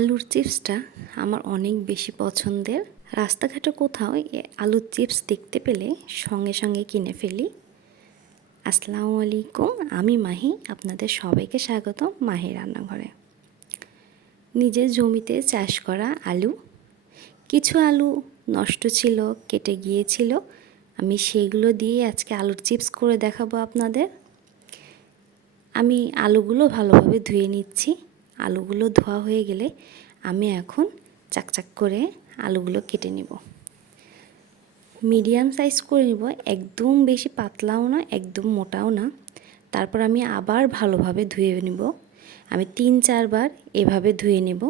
আলুর চিপসটা আমার অনেক বেশি পছন্দের। রাস্তাঘাটে কোথাও আলুর চিপস দেখতে পেলে সঙ্গে সঙ্গে কিনে ফেলি। আসসালামু আলাইকুম, আমি মাহি, আপনাদের সবাইকে স্বাগত মাহি রান্নাঘরে। নিজের জমিতে চাষ করা আলু, কিছু আলু নষ্ট ছিল, কেটে গিয়েছিল, আমি সেইগুলো দিয়ে আজকে আলুর চিপস করে দেখাবো আপনাদের। আমি আলুগুলো ভালোভাবে ধুয়ে নিচ্ছি। আলুগুলো ধোয়া হয়ে গেলে আমি এখন চাকচাক করে আলুগুলো কেটে নেব। মিডিয়াম সাইজ করে নেব, একদম বেশি পাতলাও না, একদম মোটাও না। তারপর আমি আবার ভালোভাবে ধুয়ে নেব। আমি 3-4 বার এভাবে ধুয়ে নেব।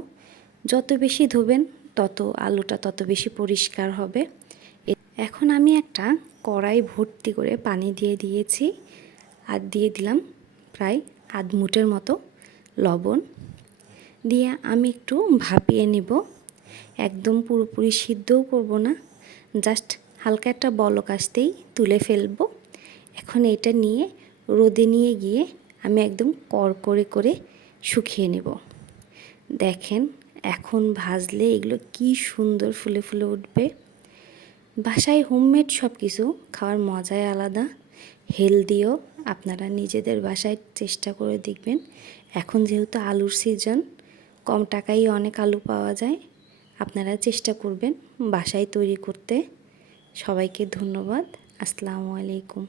যত বেশি ধোবেন তত আলুটা তত বেশি পরিষ্কার হবে। এখন আমি একটা কড়াই ভর্তি করে পানি দিয়ে দিয়েছি, আর দিয়ে দিলাম প্রায় আধ মুঠের মতো লবণ দিয়ে আমি একটু ভাপিয়ে নেব। একদম পুরোপুরি সিদ্ধও করব না, জাস্ট হালকা একটা বলক আসতেই তুলে ফেলবো। এখন এটা নিয়ে রোদে নিয়ে গিয়ে আমি একদম কড়কড়ে করে শুকিয়ে নেব। দেখেন এখন ভাজলে এগুলো কি সুন্দর ফুলে ফুলে উঠবে। বাসায় হোমমেড সব কিছু খাওয়ার মজাই আলাদা, হেলদিও। আপনারা নিজেদের বাসায় চেষ্টা করে দেখবেন। এখন যেহেতু আলুর সিজন, কম টাকায় অনেক আলু পাওয়া যায়, আপনারা চেষ্টা করবেন বাসায় তৈরি করতে। সবাইকে ধন্যবাদ। আসসালামু আলাইকুম।